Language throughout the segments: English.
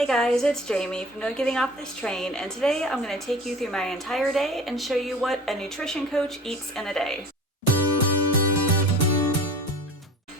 Hey guys, it's Jamie from No Getting Off This Train, and today I'm going to take you through my entire day and show you what a nutrition coach eats in a day.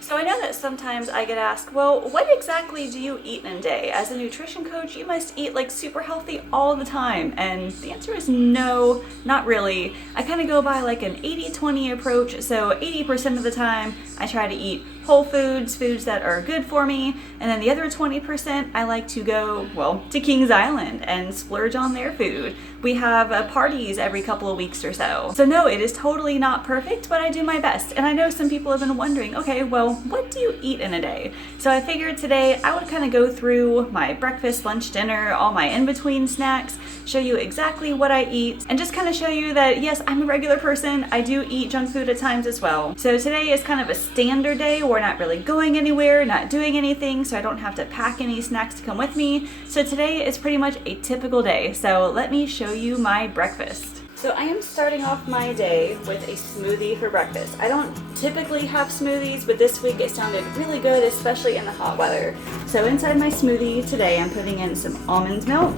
So I know that sometimes I get asked, well, what exactly do you eat in a day? As a nutrition coach, you must eat like super healthy all the time. And the answer is no, not really. I kind of go by like an 80-20 approach. So 80% of the time I try to eat whole foods, foods that are good for me. And then the other 20% I like to go, well, to Kings Island and splurge on their food. We have parties every couple of weeks or so. So no, it is totally not perfect, but I do my best. And I know some people have been wondering, okay, well, what do you eat in a day? So I figured today I would kind of go through my breakfast, lunch, dinner, all my in-between snacks, show you exactly what I eat, and just kind of show you that yes, I'm a regular person. I do eat junk food at times as well. So today is kind of a standard day. We're not really going anywhere, not doing anything, so I don't have to pack any snacks to come with me. So today is pretty much a typical day. So let me show you my breakfast. So I am starting off my day with a smoothie for breakfast. I don't typically have smoothies, but this week it sounded really good, especially in the hot weather. So inside my smoothie today, I'm putting in some almond milk,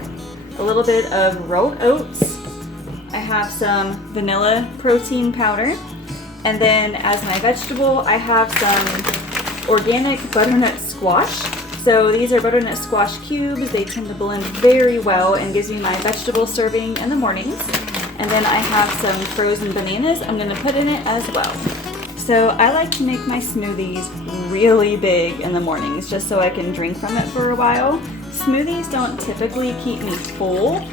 a little bit of rolled oats. I have some vanilla protein powder. And then as my vegetable, I have some organic butternut squash. So these are butternut squash cubes. They tend to blend very well and gives me my vegetable serving in the mornings. And then I have some frozen bananas I'm gonna put in it as well. So I like to make my smoothies really big in the mornings just so I can drink from it for a while. Smoothies don't typically keep me full,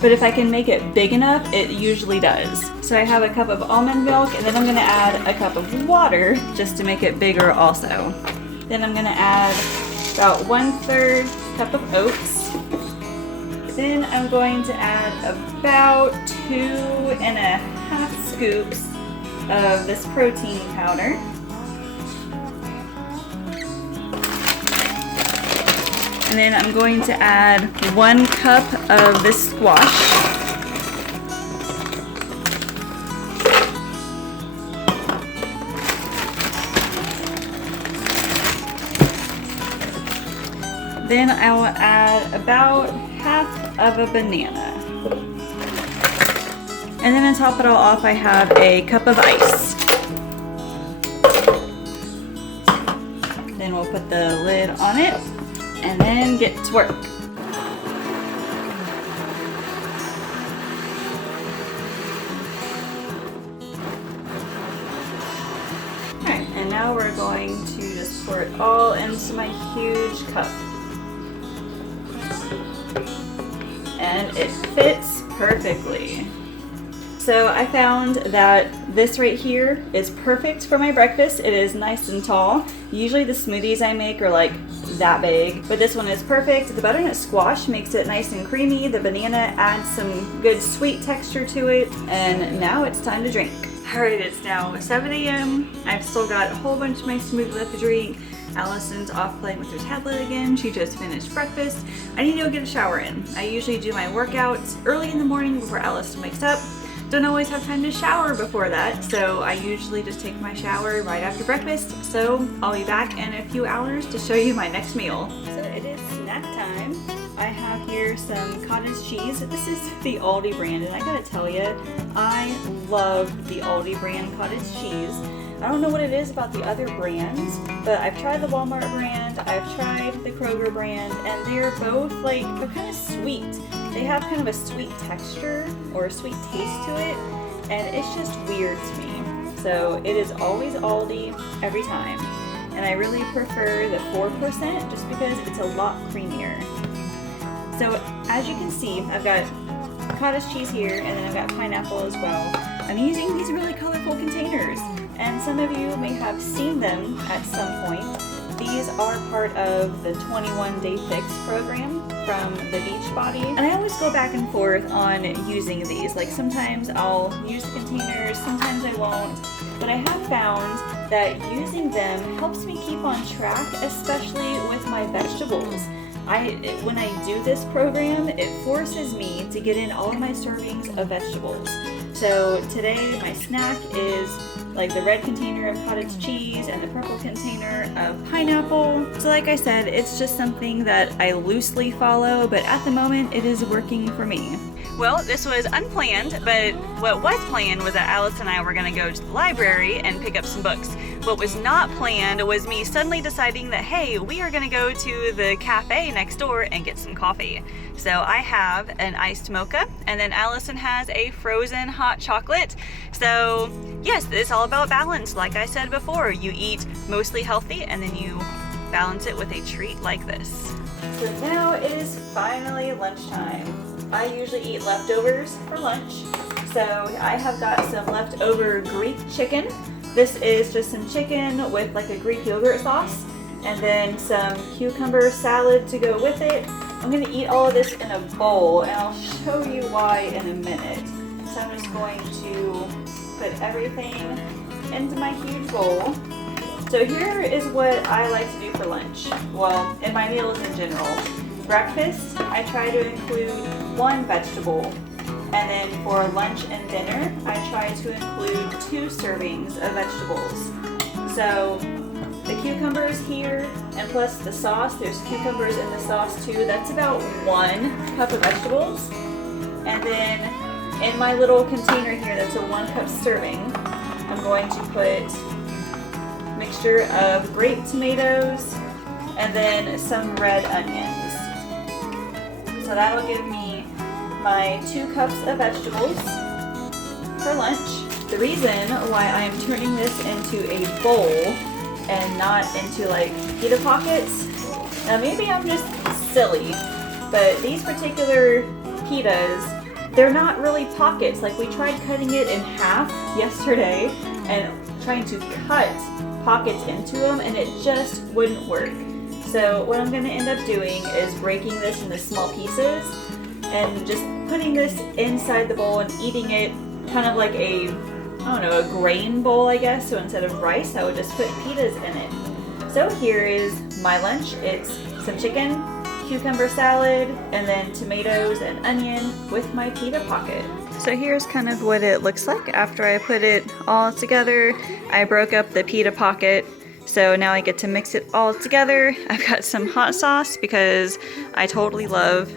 but if I can make it big enough, it usually does. So I have a cup of almond milk, and then I'm gonna add a cup of water just to make it bigger also. Then I'm gonna add about 1/3 cup of oats. Then I'm going to add about 2.5 scoops of this protein powder. And then I'm going to add 1 cup of this squash. Then I will add about half of a banana. And then to top it all off, I have a cup of ice. Then we'll put the lid on it and then get to work. Alright, and now we're going to just pour it all into my huge cup. And it fits perfectly. So I found that this right here is perfect for my breakfast. It is nice and tall. Usually the smoothies I make are like that big, but this one is perfect. The butternut squash makes it nice and creamy. The banana adds some good sweet texture to it. And now it's time to drink. All right, it's now 7 a.m. I've still got a whole bunch of my smoothie left to drink. Allison's off playing with her tablet again. She just finished breakfast. I need to go get a shower in. I usually do my workouts early in the morning before Allison wakes up. Don't always have time to shower before that, so I usually just take my shower right after breakfast. So I'll be back in a few hours to show you my next meal. So it is snack time. I have here some cottage cheese. This is the Aldi brand, and I gotta tell you, I love the Aldi brand cottage cheese. I don't know what it is about the other brands, but I've tried the Walmart brand, I've tried the Kroger brand, and they're both like, they're kind of sweet. They have kind of a sweet texture or a sweet taste to it, and it's just weird to me. So it is always Aldi every time. And I really prefer the 4% just because it's a lot creamier. So as you can see, I've got cottage cheese here, and then I've got pineapple as well. I'm using these really colorful containers, and some of you may have seen them at some point. These are part of the 21-Day Fix program from the Beachbody. And I always go back and forth on using these. Like sometimes I'll use the containers, sometimes I won't. But I have found that using them helps me keep on track, especially with my vegetables. When I do this program, it forces me to get in all of my servings of vegetables. So today my snack is like the red container of cottage cheese and the purple container of pineapple. So like I said, it's just something that I loosely follow, but at the moment it is working for me. Well, this was unplanned, but what was planned was that Alice and I were gonna go to the library and pick up some books. What was not planned was me suddenly deciding that, hey, we are gonna go to the cafe next door and get some coffee. So I have an iced mocha, and then Allison has a frozen hot chocolate. So yes, it's all about balance. Like I said before, you eat mostly healthy and then you balance it with a treat like this. So now it is finally lunchtime. I usually eat leftovers for lunch. So I have got some leftover Greek chicken. This is just some chicken with like a Greek yogurt sauce and then some cucumber salad to go with it. I'm gonna eat all of this in a bowl and I'll show you why in a minute. So I'm just going to put everything into my huge bowl. So here is what I like to do for lunch. Well, in my meals in general. Breakfast, I try to include one vegetable. And then for lunch and dinner, I try to include 2 servings of vegetables. So the cucumbers here, and plus the sauce, there's cucumbers in the sauce too, that's about 1 cup of vegetables. And then in my little container here, that's a 1 cup serving, I'm going to put a mixture of grape tomatoes and then some red onions. So that'll give me my 2 cups of vegetables for lunch. The reason why I'm turning this into a bowl and not into like pita pockets, now maybe I'm just silly, but these particular pitas, they're not really pockets. Like we tried cutting it in half yesterday and trying to cut pockets into them and it just wouldn't work. So what I'm going to end up doing is breaking this into small pieces and just putting this inside the bowl and eating it kind of like a, I don't know, a grain bowl, I guess. So instead of rice, I would just put pitas in it. So here is my lunch. It's some chicken, cucumber salad, and then tomatoes and onion with my pita pocket. So here's kind of what it looks like after I put it all together. I broke up the pita pocket. So now I get to mix it all together. I've got some hot sauce because I totally love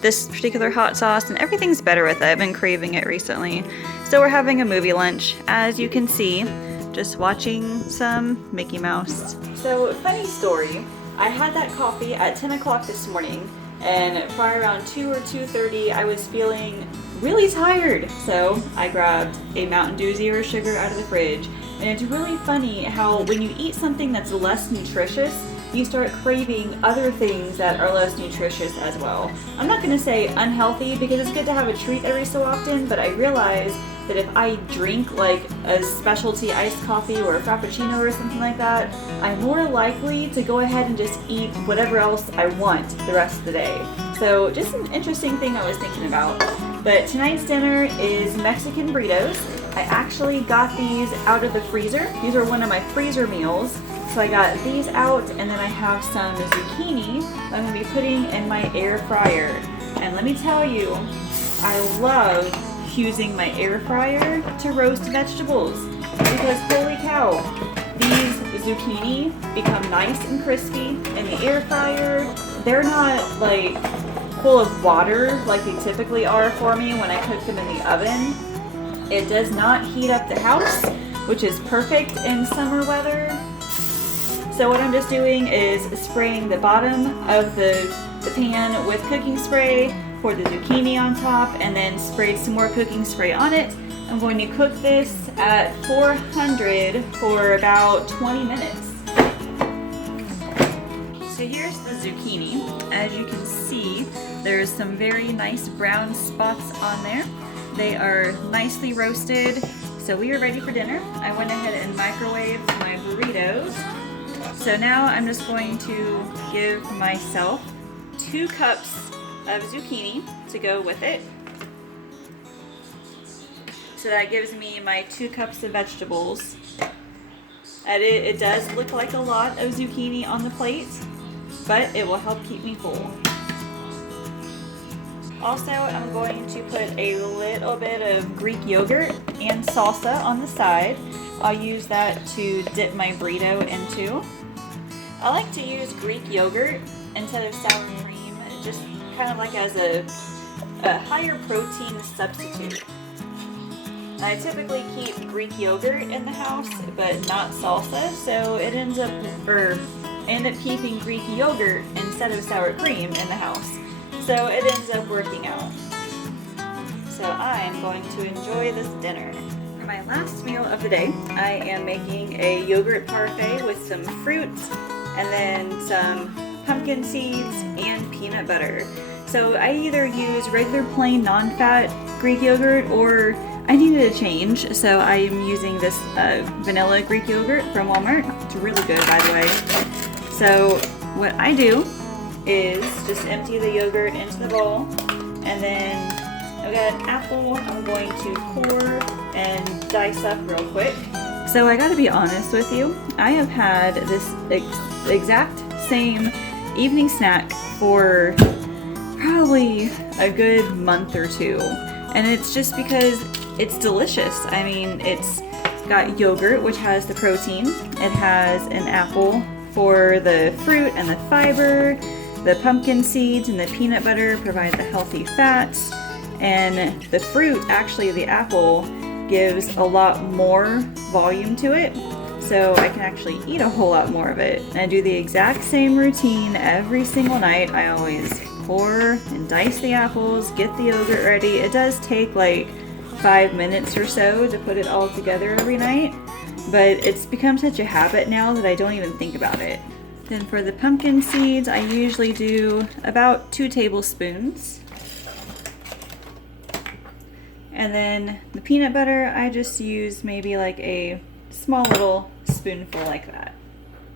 this particular hot sauce and everything's better with it. I've been craving it recently. So we're having a movie lunch, as you can see, just watching some Mickey Mouse. So funny story, I had that coffee at 10 o'clock this morning and probably around 2 or 2:30 I was feeling really tired. So I grabbed a Mountain Dew Zero Sugar out of the fridge. And it's really funny how when you eat something that's less nutritious, you start craving other things that are less nutritious as well. I'm not gonna say unhealthy because it's good to have a treat every so often, but I realize that if I drink like a specialty iced coffee or a frappuccino or something like that, I'm more likely to go ahead and just eat whatever else I want the rest of the day. So just an interesting thing I was thinking about. But tonight's dinner is Mexican burritos. I actually got these out of the freezer. These are one of my freezer meals. So I got these out and then I have some zucchini that I'm gonna be putting in my air fryer. And let me tell you, I love using my air fryer to roast vegetables because holy cow, these zucchini become nice and crispy in the air fryer. They're not like full of water like they typically are for me when I cook them in the oven. It does not heat up the house, which is perfect in summer weather. So what I'm just doing is spraying the bottom of the pan with cooking spray, pour the zucchini on top, and then spray some more cooking spray on it. I'm going to cook this at 400 for about 20 minutes. So here's the zucchini. As you can see, there's some very nice brown spots on there. They are nicely roasted. So we are ready for dinner. I went ahead and microwaved my burritos. So now I'm just going to give myself 2 cups of zucchini to go with it. So that gives me my 2 cups of vegetables. And it does look like a lot of zucchini on the plate, but it will help keep me full. Also, I'm going to put a little bit of Greek yogurt and salsa on the side. I'll use that to dip my burrito into. I like to use Greek yogurt instead of sour cream, just kind of like as a higher protein substitute. I typically keep Greek yogurt in the house, but not salsa, so I end up keeping Greek yogurt instead of sour cream in the house. So it ends up working out. So I am going to enjoy this dinner. For my last meal of the day, I am making a yogurt parfait with some fruit and then some pumpkin seeds and peanut butter. So I either use regular plain non-fat Greek yogurt or I needed a change, so I am using this vanilla Greek yogurt from Walmart. It's really good, by the way. So what I do is just empty the yogurt into the bowl, and then I've got an apple I'm going to core and dice up real quick. So I gotta be honest with you, I have had this exact same evening snack for probably a good month or two, and it's just because it's delicious. I mean, it's got yogurt, which has the protein. It has an apple for the fruit and the fiber. The pumpkin seeds and the peanut butter provide the healthy fats. And the fruit, actually the apple, gives a lot more volume to it. So I can actually eat a whole lot more of it. And I do the exact same routine every single night. I always core and dice the apples, get the yogurt ready. It does take like 5 minutes or so to put it all together every night, but it's become such a habit now that I don't even think about it. Then for the pumpkin seeds, I usually do about 2 tablespoons. And then the peanut butter, I just use maybe like a small little spoonful like that.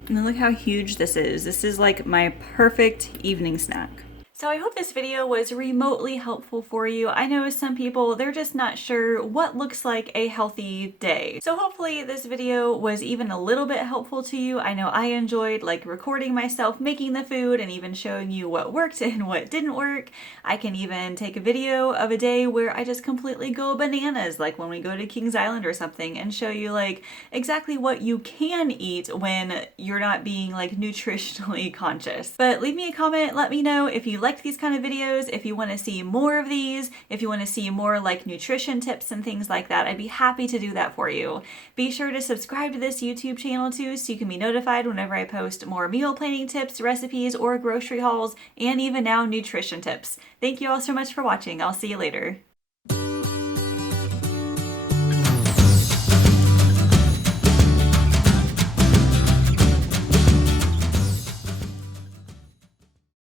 And then look how huge this is. This is like my perfect evening snack. So I hope this video was remotely helpful for you. I know some people, they're just not sure what looks like a healthy day. So hopefully this video was even a little bit helpful to you. I know I enjoyed like recording myself making the food and even showing you what worked and what didn't work. I can even take a video of a day where I just completely go bananas, like when we go to Kings Island or something, and show you like exactly what you can eat when you're not being like nutritionally conscious. But leave me a comment, let me know if you like these kind of videos, if you want to see more of these, if you want to see more like nutrition tips and things like that. I'd be happy to do that for you. Be sure to subscribe to this YouTube channel too, so you can be notified whenever I post more meal planning tips, recipes, or grocery hauls, and even now nutrition tips. Thank you all so much for watching. I'll see you later.